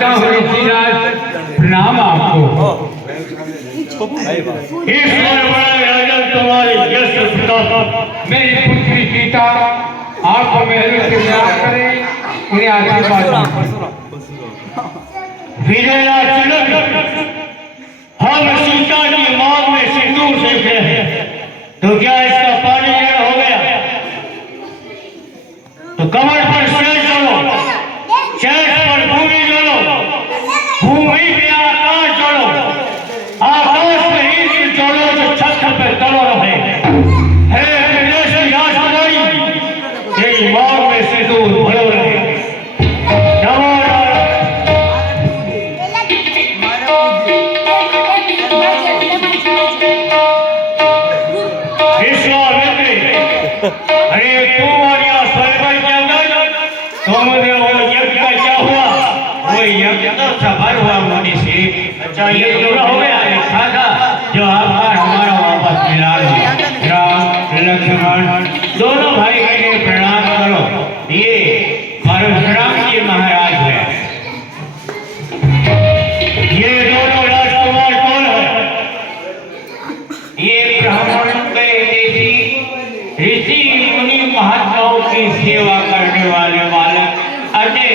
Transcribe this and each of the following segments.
करता हूँ ऋषिराज, प्रणाम आपको। ईश्वर बड़ा राजन तुम्हारे यश प्रताप, मेरी पुत्री सीता आपको महल से विराम करे, उन्हें आशीर्वाद विजया चलक हम सीता की मांग में सिंदूर देखे हैं, तो क्या इसका पानी यह हो गया? तो कमर पर शेष चलो, शेष पर भूमि चलो, भूमि पे आकाश चलो, आकाश में इंद्र चलो जो छत पे तलो रहे। हे विदेश राजकुमारी, तेरी मांग में सिंदूर भरो रहे। नमो अरे तुम और यहाँ स्वयं के अंदर तुमने वो यज्ञ का क्या हुआ? वो यज्ञ तो सफल हुआ मुनि से। अच्छा ये पूरा हो गया, लिखा था जो आपका हमारा वापस मिला लो। राम लक्ष्मण दोनों भाई के प्रणाम करो, ये परशुराम जी महाराज है। ये दोनों राजकुमार कौन है? ये ब्राह्मण के देशी ऋषि मुनि महात्माओं की सेवा करने वाले अजय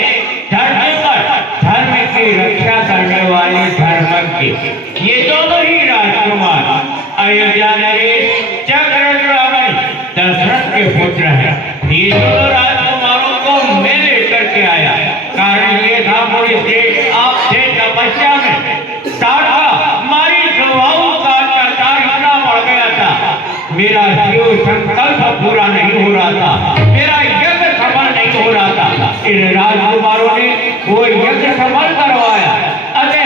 धर्म की रक्षा करने वाले धर्मज्ञ, ये दोनों ही राजकुमार अयोध्या नरेश चक्रवर्ती दशरथ के पुत्र हैं। ये दोनों राजकुमारों को मैं लेकर के आया, कारण ये था मुझे से आप थे तपस्या में सारा हमारी स्वभाव का अत्याचार इतना बढ़ गया था, मेरा शिव संकल्प पूरा नहीं हो रहा था, मेरा यज्ञ सफल नहीं हो रहा था। इन राजकुमारों ने वो यज्ञ सफल करवाया, अरे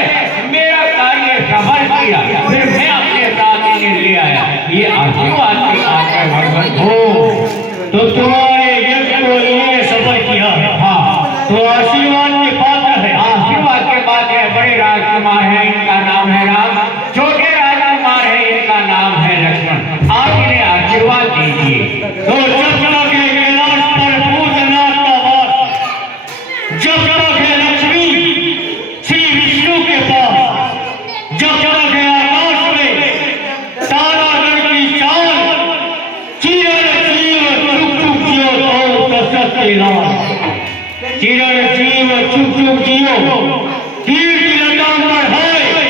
मेरा कार्य सफल किया, फिर मैं अपने साथ इन्हें ले आया। ये आशीर्वाद के आकर भगवान हो तो तुम्हारे यज्ञ को इन्हें सफल किया। हाँ तो आशीर्वाद के पात्र है, आशीर्वाद के पात्र है। बड़े राजकुमार है, इनका नाम है राम, छोटे राजकुमार है, इनका नाम है लक्ष्मण। आप इन्हें आशीर्वाद दीजिए। तो जब तक है कैलाश पर भूतनाथ का वास, जब तक है लक्ष्मी श्री विष्णु के पास, जब तक है आकाश में तारागण की चाल, चिरण जीव चुप चुप जियो तो दशरथ के नाम, चिरण जीव चुप चुप जियो, कीर्ति लता बढ़ाए,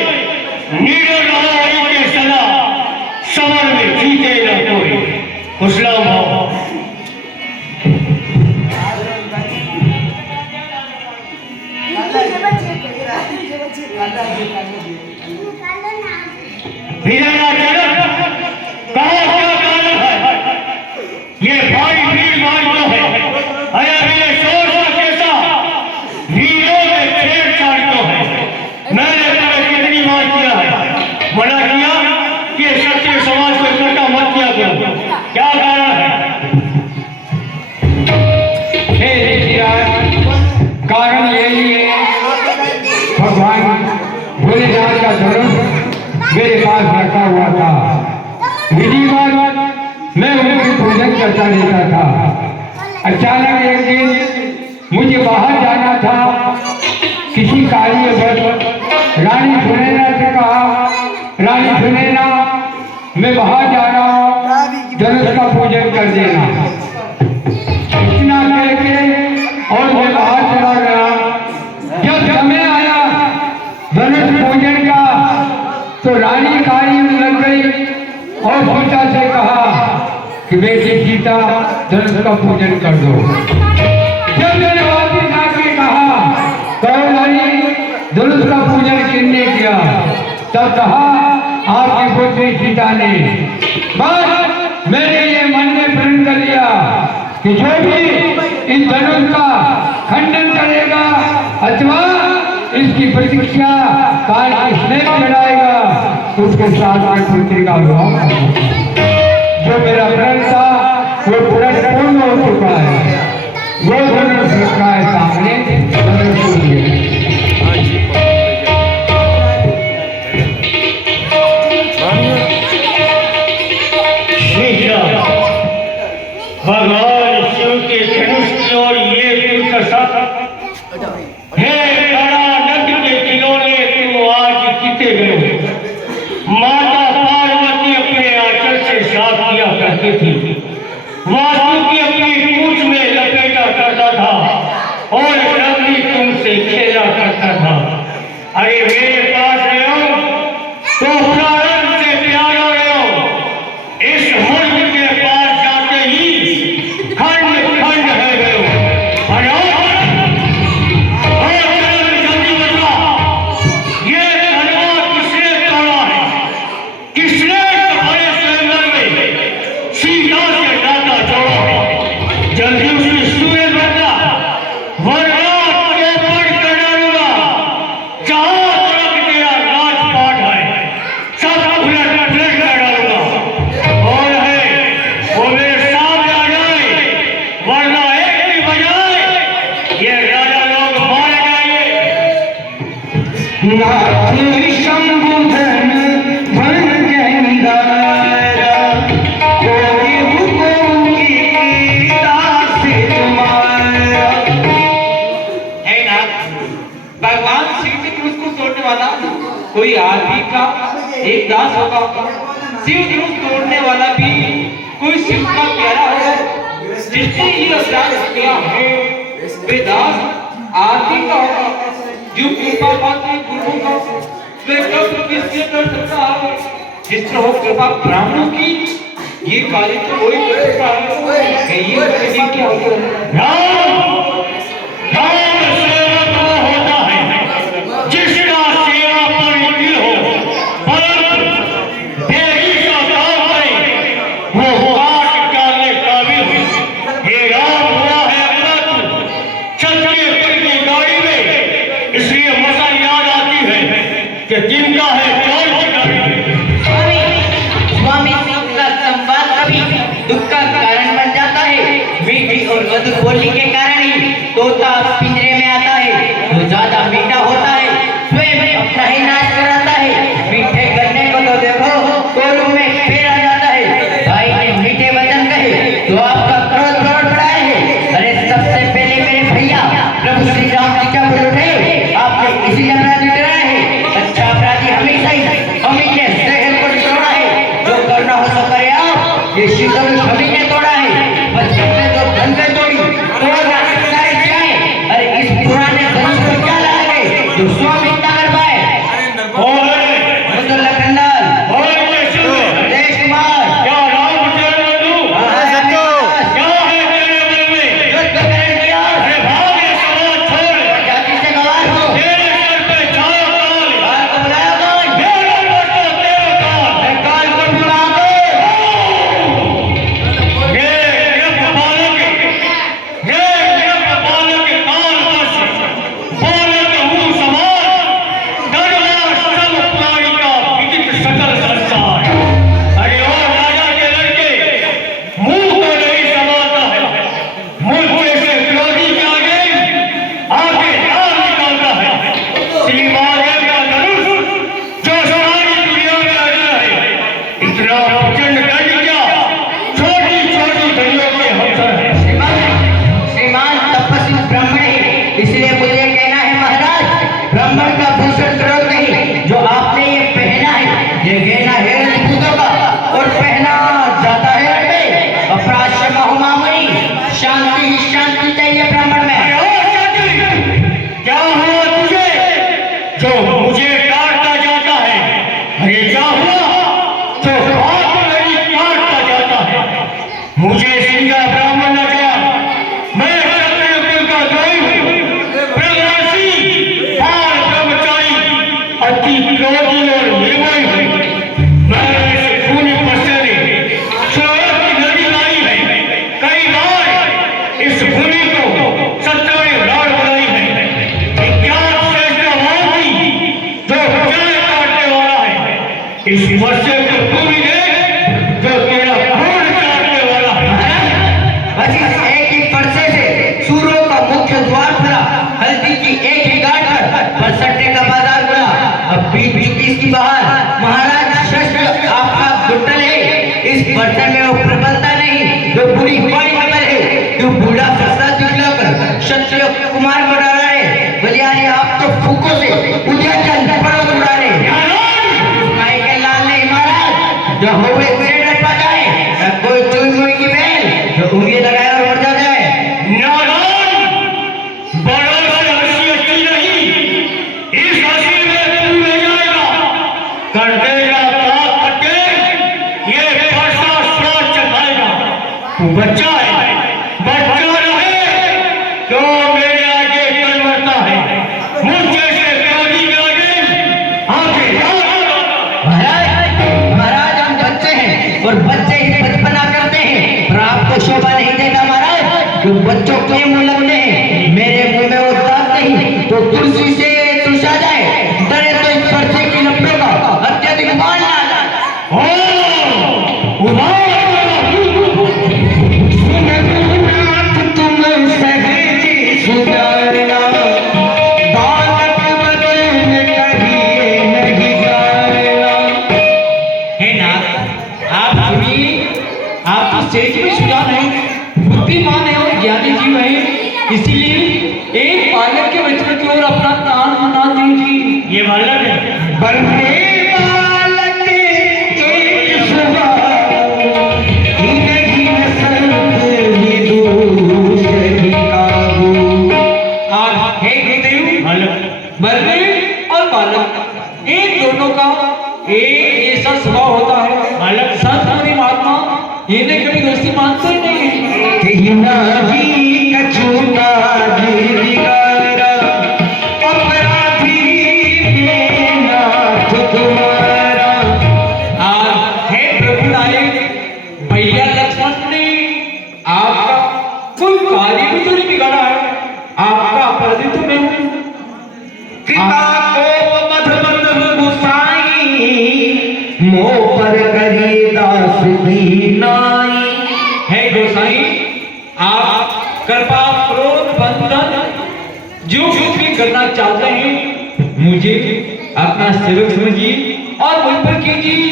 निडर रहो इनके सदा, समर में जीते न कोई। कुशला भाव कहा क्या कारण है? ये भाई वीर भाई जो है, अरे ये शोर सा कैसा वीरों में छेड़छाड़ क्यों है? मैंने तुम्हें कितनी बार किया है, मना किया कि सत्य समाज को इकट्ठा मत किया करो, क्या कारण है? हे ऋषिराज, कारण यही है भगवान भोलेनाथ का धनुष मेरे पास रखा हुआ था, विधिवत मैं उनकी पूजन करता रहता था। अचानक एक दिन मुझे बाहर जाना था, किसी कार्य पर रानी सुनैना से कहा, रानी सुनैना मैं बाहर जा रहा हूँ, धनुष का पूजन कर देना। इतना कह के और मैं बाहर चला गया। जब समय आया धनुष पूजन का तो रानी कार्य में लग गई और सीता से कहा कि बेटी सीता धनुष का पूजन कर दो। जब मैंने वापिस आके कहा कहो रानी धनुष का पूजन किसने किया, तब कहा आपकी पुत्री सीता ने। बस मैंने ये मन में प्रण कर लिया कि जो भी इस धनुष का खंडन करेगा अथवा इसकी प्रतीक्षा काल की स्नेह चढ़ाएगा उसके साथ में पुत्री का विवाह। जो मेरा प्रण था वो प्रण पूर्ण हो चुका है, वो धनुष रखा है सामने, धनुष भगवान शिव के धनुष की ओर ये तीर का साथ हे गणानंद कोई आदमी का एक दास होगा, शिव धनुष तोड़ने वाला भी कोई शिव का प्यारा होगा। जिसने ये अपराध किया है वे दास आदमी का होगा, जो कृपा पाती गुरु का वे कब किससे कर सकता है। जिस तरह हो कृपा ब्राह्मणों की, ये कार्य तो वही कर सकता है। ये किसी क्या होता जिनका है स्वामी का संवाद कभी दुख का कारण बन जाता है। मीठी और मधुर बोली के कारण ही तोता पिंजरे में आता है। जो ज्यादा मीठा होता है स्वयं अपना ही नाश कराता है। मीठे गन्ने को तो देखो कोरू में फेरा जाता है। भाई ने मीठे वचन कहे तो आपका क्रोध बढ़ पड़ा है। अरे सबसे पहले मेरे भैया प्रभु श्री राम जी का बोल उठे, आपने इसी अपराधी डराया है। अच्छा अपराधी हमेशा ही हम ही ने शहर को तोड़ा है। जो करना हो सो करे आप, ये शीतल हम ही ने तोड़ा है। बचपन में जो धन पे तोड़ी तोड़ना सारे जाए। अरे इस पुराने धनुष को क्या लागे जो स्वामी इतना कर पाए। मुझे लखनलाल देश कुमार क्या राम विचार तू क्या है तेरे मन में? युद्ध करने दिया। अरे भाग ये समाज छोड़, जाति से गवार हो। तेरे सर पे छाया काल, काल को बुलाया कौन? मेरा बच्चा तेरा काल। अरे काल को बुला दो। ये बालक काल बस बालक हूँ समान, डरवा सब प्राणी का विदित सकल संसार। अरे ओ राजा के लड़के, मुंह को नहीं समाता है, मुंह जैसे विरोधी के आगे जान निकालता है। श्री महादेव का धनुष जो सारी दुनिया में आया है, इतना प्रचंड दंड क्या छोटी छोटी गलियों के हमसर है। श्रीमान तपस्वी ब्राह्मण है, इसलिए मुझे कहना है महाराज, ब्राह्मण का भूषण द्रोह नहीं जो आपने ये पहना है। ये गहना है रजपूतों का और पहना जाता है रण। अपराध महामामणि, शांति ही शांति चाहिए ब्राह्मण में। क्या हुआ तुझे जो मुझे काटता जाता है? अरे क्या हुआ जो बात नहीं काटता जाता है? मुझे सिंगा ब्राह्मण न गया, मैं क्षत्रिय कुल का द्रोही हूँ, ब्रह्मर्षि और ब्रह्मचारी, अति क्रोधी और निर्भय हूँ। मैं इस खूनी पसेरे स्वर्ग की नदी लाई है। कई बार इस भूमि को सत्ता में लाड़ बनाई है। विज्ञान श्रेष्ठ भावी जो विजय काटने वाला है, इस वर्षे को तू भी देख जो तेरा खून काटने वाला है। बस इस एक ही फरसे से सूरों का मुख्य द्वार खुला। हल्दी की एक ही गांठ पर बरसट्टे का बाजार खुला। अब बीत चुकी इसकी बहार। महाराज शस्त्र आपका गुट्टल है, इस बर्तन में वो प्रबलता नहीं जो बुरी कोई खबर है। जो बूढ़ा फसा दिखलाकर क्षत्रिय कुमार को डरा है। बलियारी आप तो फूकों से उद्याचल पर्वत उड़ा रहे। माई के लाल नहीं महाराज जो होवे से डर पा जाए। कोई चुई मुई की बैल जो उंगली लगाए और मर जाए। नारायण, बड़ों से हंसी अच्छी नहीं, इस हंसी में तू ले जाएगा, कर देगा पाप फटे, ये फरसा श्राद्ध चढ़ाएगा। तू बच्चा है, बच्चा रहे तो मेरे आगे कल मरता है, मुझ जैसे क्रोधी के आगे महाराज हम बच्चे हैं और बच्चे ही बचपना करते हैं, पर आपको शोभा नहीं देगा महाराज। जो बच्चों के मुंह लगते हैं, मेरे मुंह में वो दांत नहीं तो तुलसी से तुलसा जाए। डरे तो इस पर्चे की लपटों का अत्यधिक उबाल ना तुम बाकी रहे, इसीलिए एक बालक के बचपन की ओर अपना प्राण बना दीजिए। ये बालक है। बल्कि बालक एक सुबह इन्हीं नस्ल की दूसरी काबू। आज हे गुरुदेव, बालक बलदेव और बालक इन दोनों का एक जैसा स्वभाव होता है। बालक संत मुनि महात्मा इन्हें कभी दोस्ती मानते ही नहीं है। कहीं ना ही कछूता गिरगारा, अपराधी नाथ तुम्हारा। आज हे प्रभु नायक, भैया लक्ष्मण ने आपका कोई कार्य भी तो नहीं बिगाड़ा है, आपका अपराधी तो मैं हूँ। कृपा को मधुमंद गुसाई, मोह पर करी दास दीनाई। है गोसाई, आप कृपा क्रोध बंधन जो कुछ भी करना चाहते हैं मुझे अपना सेवक समझिए और मुझ पर कीजिए।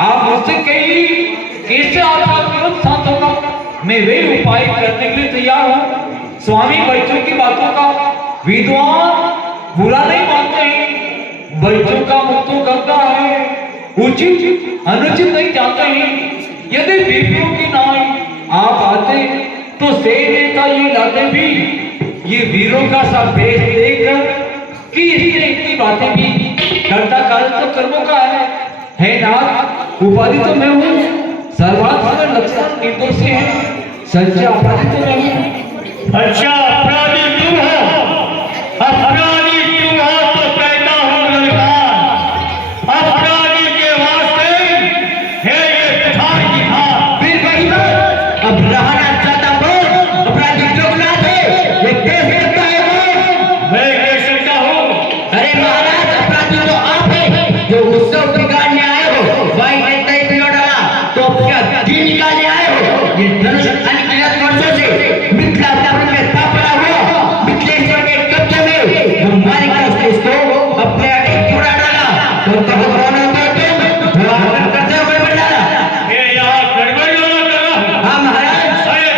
आप मुझसे कहिए कैसे आपका क्रोध शांत होगा, मैं वे उपाय करने के लिए तैयार हूँ। स्वामी बच्चों की बातों का विद्वान बुरा नहीं मानते हैं, बच्चों का मुख तो गंदा है, उचित अनुचित नहीं जानते हैं। यदि विप्रों की नाई आप आते तो से नेता ये लाते भी, ये वीरों का सा भेष देखकर कि इसने इतनी बातें भी करता कार्य तो कर्मों का है नाथ। उपाधि तो मैं हूँ, सर्वात्म लक्षण निर्दोषी है, सच्चा अपराधी तो मैं हूँ। अच्छा, अपराधी तुम हो, अपराधी तुम हो तो कहता हूँ ललकार, अपराधी के वास्ते है ये पिठार की धार। फिर वही बात, अब रहना चाहता हूँ अपराधी लोकनाथ है, ये देश करता है वो। मैं कह सकता हूँ। अरे महाराज, अपराधी तो आप है जो उत्सव बिगाड़ने आए हो, भाई ने तय पिलो डाला तो क्या दिन निकालने आए हो। ये धनुष अनगिनत वर्षों से मिथिलापुर में थापड़ा हुआ, मिथिलेश्वर के कब्जे में जो मालिक था उसने इसको अपने आगे चुरा डाला, तो कहो कौन होता तुम जो आकर करते हुए बढ़ डाला। ये यहाँ गड़बड़ वाला कर रहा हूँ। हाँ महाराज, अरे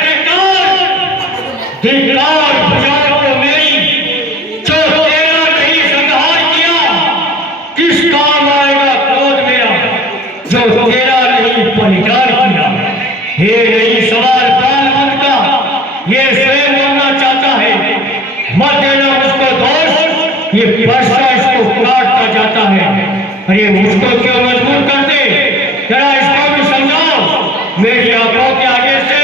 धिक्कार भुजाओं को मेरी, जो तेरा नहीं संहार किया, किस काम आएगा क्रोध मेरा, जो तेरा नहीं परिकार किया। हे नहीं सवाल प्राणवंत का, ये स्वयं बोलना चाहता है, मत देना उसको दोष, ये वर्षा इसको काटता जाता है। अरे मुझको क्यों मजबूर करते, जरा इसको भी समझाओ। मेरी आंखों के आगे से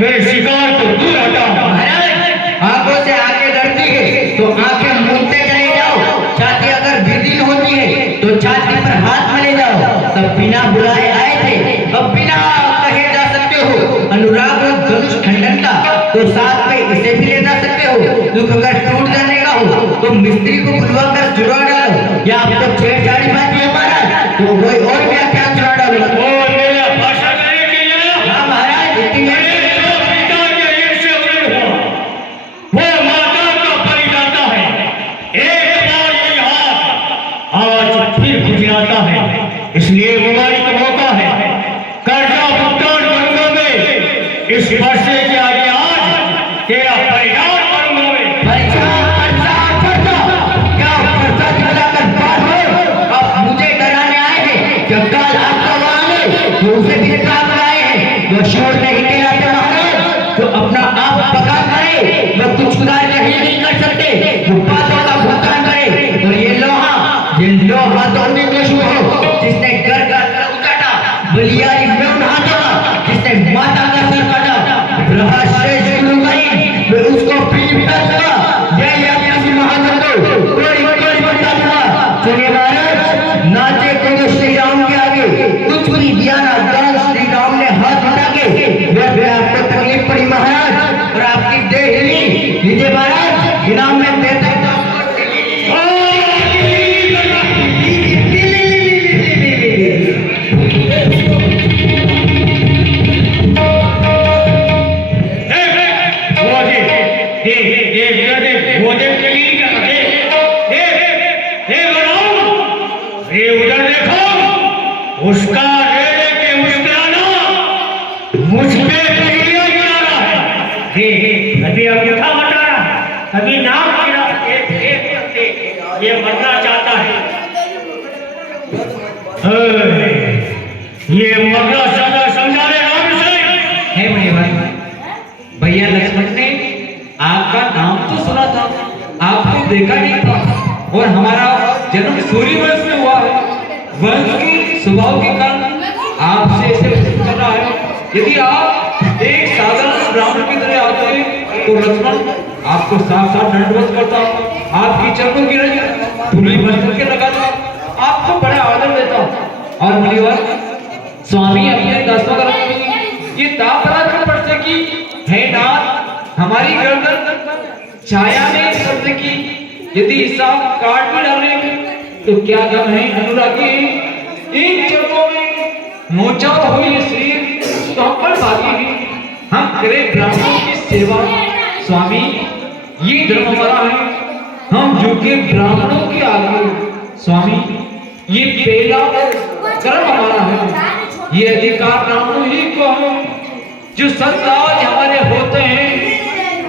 मेरे शिकार को दूर हटाओ। महाराज आंखों से आंखें डरती है तो आंखें मूंदते चले जाओ, छाती अगर भिदिल होती है तो छाती पर हाथ मले जाओ। तब बिना बुलाए आए थे, अब बिना कहे जा सकते हो। अनुराग और धनुष खंडन का तो साथ में इसे भी ले जा सकते हो। दुख अगर टूट जाने का हो तो मिस्त्री को बुलवा कर जुड़ा डालो, या आपको छेड़छाड़ी बात है महाराज तो कोई और व्याख्यान जुड़ा डालो। और मेरा भाषा करने के लिए हाँ महाराज, इतनी मेरे जो पिता के ईट से उड़े हुआ, वो माता का परिदाता है। एक बार ये हाथ आज फिर खुजलाता है, इसलिए बीमारी का मौका है। कर्जा भुगतान करूंगा मैं, इस वर्षे के आगे आज तेरा परिणाम करूंगा मैं। अब मुझे डराने आए हैं, जब काल आपका वाले तो उसे भी काम आए हैं। जो शोर नहीं कहलाते महाराज, जो अपना आप बका करे, वो कुछ खुदा नहीं कर सकते, जो बातों का भुगतान करे। और ये लोहा तो निर्दोष हो, जिसने घर का उचाटा, बलियारी में उठा दिया, जिसने माता का सर काटा, रहस्य गुरु गई मैं उसको पीठ पर दूंगा। जय किसी महाजन को कोई बता दूंगा। सुनिए महाराज, नाचे को श्री राम के आगे कुछ भी दिया ना दान, श्री राम ने हाथ उठा के वे आपको तकलीफ पड़ी महाराज, और आपकी देह हिली। लीजिए महाराज, इनाम में देता हूं। उसका रेड़े के मुस्कुराना मुझ पे पीड़ियां गिरा रहा है। अभी अंगूठा बताया, अभी नाम गिरा, एक करके ये मरना चाहता है। ये मरना ज्यादा समझा रहे राम से है बड़े भाई। भैया लक्ष्मण ने आपका नाम तो सुना था, आपको देखा नहीं था, और हमारा जन्म सूर्य वंश में हुआ है। वंश की स्वभाव के कारण आपसे ऐसे कर रहा है। यदि आप एक साधारण ब्राह्मण की तरह आते तो लक्ष्मण आपको साफ साफ दंडवत करता, आपकी चरणों की धूली भर करके लगाता, आपको बड़ा आदर देता। और मुनिवर स्वामी अपने दासों का ये दाप पराक्रम पड़ते कि हे नाथ हमारी गर्दन छाया में करते कि यदि सांप काट भी डाले तो क्या गम है अनुरागी, इन चरणों में मोचा हुई शरीर तो हम पर भागी है, हम करें ब्राह्मणों की सेवा। स्वामी ये धर्म हमारा है, हम झुके ब्राह्मणों के आगे। स्वामी ये पहला कर्म हमारा है, ये अधिकार ब्राह्मणों ही को है। जो संतान हमारे होते हैं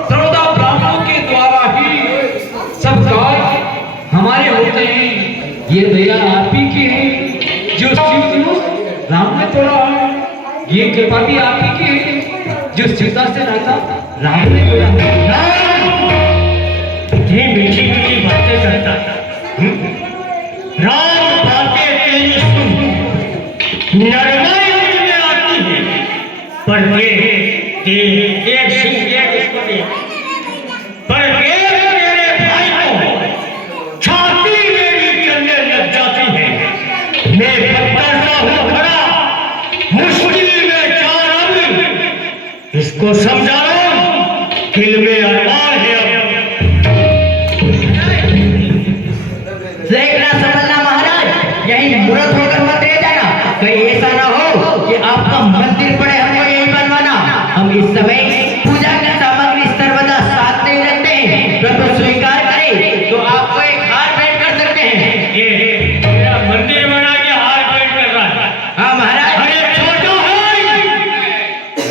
सर्वदा ब्राह्मणों के द्वारा ही सब कार्य हमारे होते हैं। ये दया आप ही की है, जो शिव राम ने तोड़ा है, ये कृपा भी आप ही की है, जो सीता से नाता राम ने तोड़ा है। ये मीठी मीठी बातें करता है, राम बातें तेरी सुन, नरमाई मुझ में आती है, पर एक सिंह एक इसको दे, पर मेरे भाई को छाती मेरी चलने लग जाती है। मैं पत्थर सा हूँ खड़ा, मुश्किल में चार अब इसको समझा लो, दिल में अरमान है। देखना समझना महाराज, यही मूर्ख होकर मत रह जाना, कहीं ऐसा ना हो कि आपका मंदिर पड़े हमको यही बनवाना। हम इस समय पूजा की सामग्री सर्वदा साथ नहीं रखते हैं, प्रभु स्वीकार करे तो आपको एक हार भेंट कर सकते हैं। ये मेरा मंदिर बना के हार भेंट कर रहा है। हाँ महाराज। अरे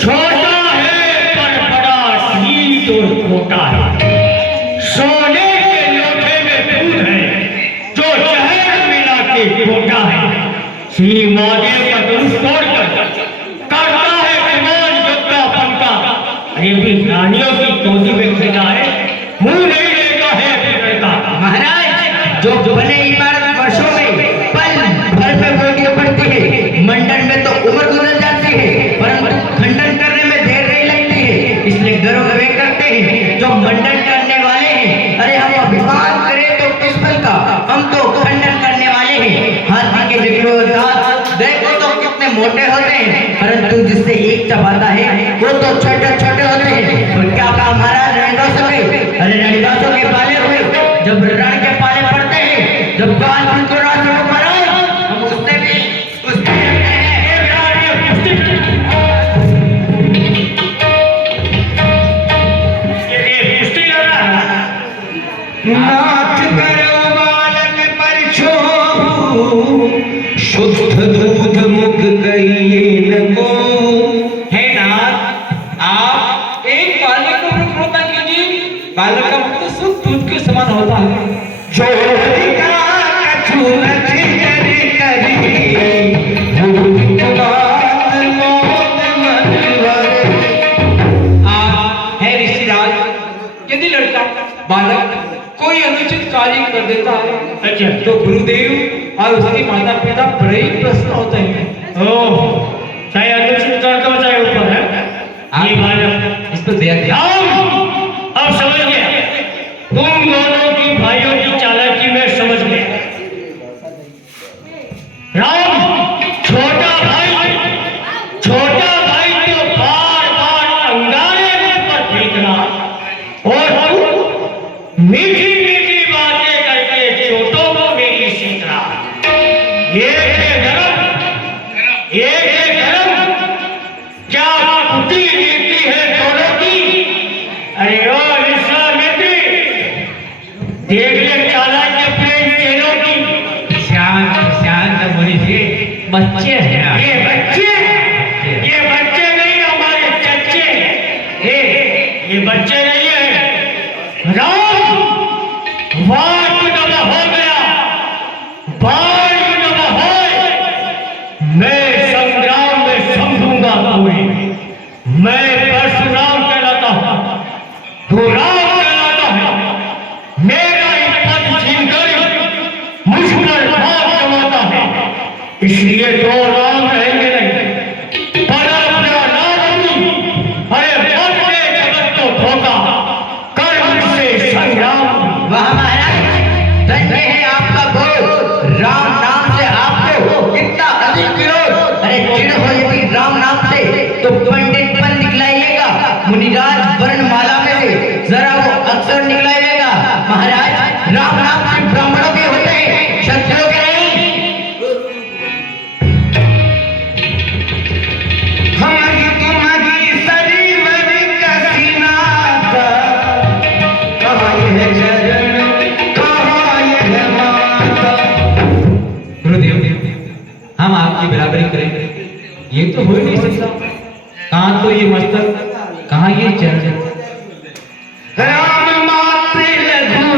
छोटा है पर बड़ा शीत और खोटा है, सोने के लोटे में दूध है जो जहर मिला के खोटा है। श्री महादेव का धनुष तोड़कर करता है विमान योद्धापन का। अरे भी रानियों की गोदी में खेला है, मुंह नहीं लेगा है फिर का। महाराज जो बने इमारत वर्षों में पल भर में गोटियां पड़ती है, मंडन में तो उम्र गुजर जाती है, परंतु खंडन करने में देर नहीं लगती है, इसलिए गर्व वे करते हैं जो मंडन करने वाले हैं। अरे हम अभिमान करें तो किस पल का, हम तो खंडन करने वाले हैं। हाथी के जिगरो दांत देखो तो कितने मोटे होते हैं, परंतु जिससे एक चबाता है वो तो छोटे छोटे होते हैं। और क्या कहा महाराज रणदासों के, अरे रणदासों के पाले हुए जब रण के पाले पड़ते हैं, जब बाल बिल्कुल रास्ते को मराए हम उससे भी कुश्ती लड़ते हैं। नाथ करो बालक पर छोड़ू, शुद्ध दूध मुख कहिए न को। हे नाथ आप एक बालक को कृपा कीजिए, बालक का मुख तो शुद्ध दूध के समान होता है। जो कछु न करी है ऋषिराज, यदि लड़का बालक कोई अनुचित कार्य कर देता है अच्छा तो गुरुदेव और उसके माता पिता बड़े ही प्रश्न होते हैं। ओह, चाहे अनुचित कर दो चाहे ऊपर है ये बालक इस पर ध्यान अब समझ गया, तुम दोनों की भाइयों की चालाकी में समझ गया। राम छोटा भाई तो बार बार अंगारे में पर फेंकना, और तू मीठी मीठी बातें करके छोटों को मेरी सीखना। एक है गरम, क्या कुटी नीति है दोनों की। अरे ओ विश्वामित्र, देख ले चालाकी अपने चेलों की। शांत मुनि बच्चे हैं, ये बच्चे नहीं हमारे चच्चे, ये बच्चे नहीं राम वाट जब हो गया, बाण जब हो, मैं संग्राम में समझूंगा तुम्हें। मैं परशुराम कहलाता हूं, तू राम कहलाता है। मेरा ही पद छीनकर मुझ पर भाग जमाता है, इसलिए तो राम रहेंगे नहीं। पर अपना नाम नहीं, अरे मत दे जगत को धोखा, कर मुझसे संग्राम। वाह महाराज, धन्य है आपका बोल। राम नाम से आपको कितना अधिक विरोध। अरे चिढ़ हो यदि राम नाम से तो पंडित पन निकलाइएगा, मुनिराज वर्णमाला में से जरा वो अक्षर निकलाइएगा। महाराज, राम नाम से ब्राह्मणों के होते हैं, क्षत्रियों के नहीं। हम आपकी बराबरी करें, ये तो हो ही नहीं सकता। कहाँ तो ये मस्तक, कहाँ ये चरण। राम मात्र लघु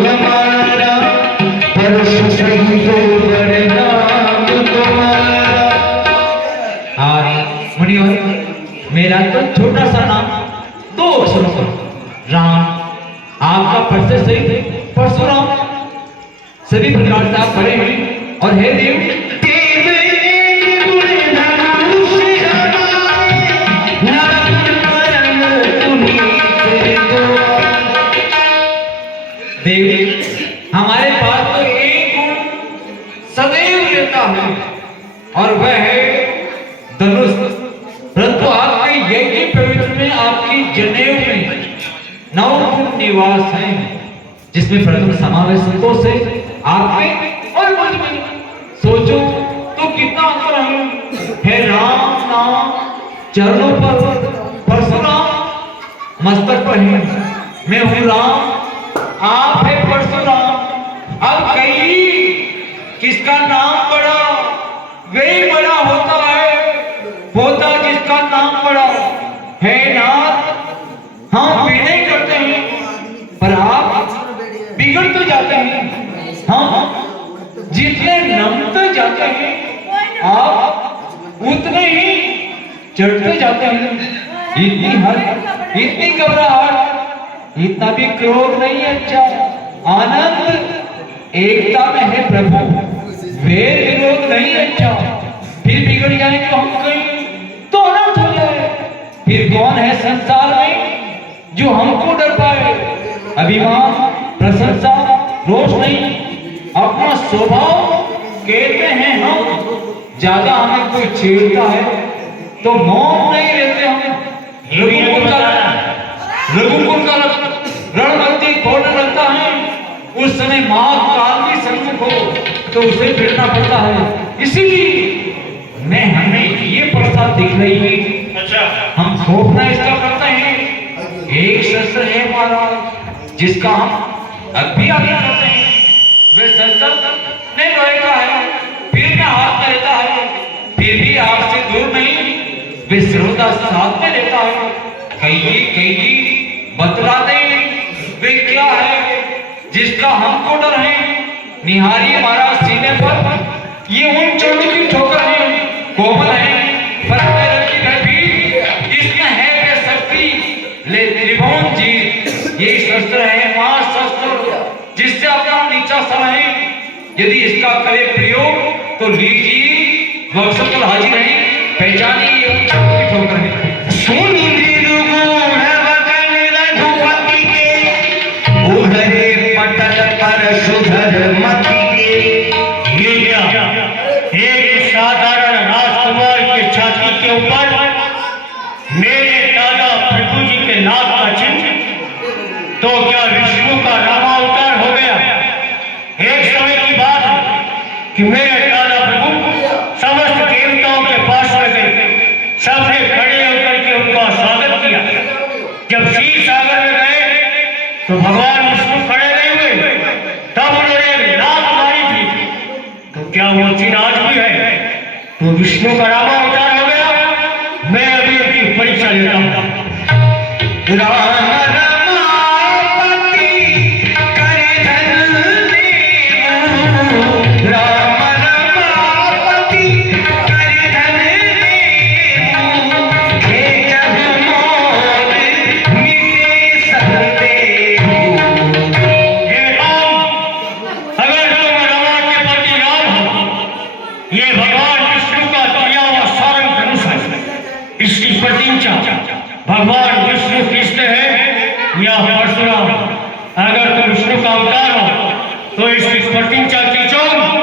हमारा, परशु सही तो बरनाम तुम्हारा। और मुनिवर, मेरा तो छोटा सा नाम 2 अक्षरों का राम, आपका परसे सही परशुराम। सभी प्रकार से आप बड़े हैं और हे देव, देव हमारे पास तो एक गुण सदैव रहता है और वह है धनुष। परंतु आपके यज्ञ पवित्र में, आपकी जनेऊ में 9 गुण निवास हैं, जिसमें प्रथम समावेश संतोष है आपके और मुझ में। सोचो तो कितना अंतर है राम नाम चरणों पर, परशुराम मस्तक पर है। मैं हूँ राम, आप है परशुराम। अब कहीं किसका नाम बड़ा, वही बड़ा होता है, होता जिसका नाम बड़ा है। नाथ हम विनय करते हैं, पर आप बिगड़ तो जाते हैं। हम जितने नमते जाते हैं, आप उतने ही चढ़ते जाते हैं। इतनी घबराहट, इतना भी क्रोध नहीं है। अच्छा, आनंद एकता में है प्रभु, वेर विरोध नहीं है। अच्छा, फिर बिगड़ जाए तो हम कहीं तो अनर्थ हो जाए। फिर कौन है संसार में जो हमको डर पाए। अभिमान, प्रशंसा, रोष नहीं, अपना स्वभाव कहते हैं हम। ज्यादा हमें कोई छेड़ता है तो मौन नहीं रहते हम। रघुकुल का रणबंदी खोलने लगता है, उस समय महाकाल भी सम्मुख हो तो उसे भिड़ना पड़ता है। इसीलिए मैं हमें ये प्रसाद दिख रही है। अच्छा, हम खोपना इसका करते हैं। एक शस्त्र है महाराज, जिसका हम अब भी आगे करते हैं। वे शस्त्र नहीं रहेगा है, फिर में हाथ में रहता है, फिर भी आपसे दूर नहीं, वे सर्वदा साथ में रहता है। कहीं बतला दे वे क्या है जिसका हमको डर है। निहारिए महाराज सीने पर ये उन चोटों की ठोकर है, कोमल है पर इसमें है वे शक्ति ले त्रिभुवन जी। ये शस्त्र है महाशस्त्र, जिससे अपना नीचा समय यदि इसका करे प्रयोग तो लीजिए वक्ष पर हाजिर है, पहचानिए ठोकर है। सुन सुधर मति के, एक साधारण राजकुमार की छाती के ऊपर मेरे दादा प्रभु जी के नाम का चिन्ह, तो क्या विष्णु का रामावतार हो गया। एक समय की बात है कि मेरे दादा प्रभु समस्त देवताओं के पास में गए, सबने खड़े होकर के उनका स्वागत किया। जब क्षीर सागर में गए तो भगवान विष्णु खड़े नहीं हुए, तब उन्होंने लात मारी थी। तो क्या वो चिन्ह आज भी है? तो विष्णु का रामावतार हो गया। मैं अभी उनकी परीक्षा लेता हूँ। राम राम इसकी प्रतिष्ठा भगवान विष्णु कृष्ण है या परशुराम। अगर तुम विष्णु का अवतार हो तो इसकी प्रतिष्ठा कीजिए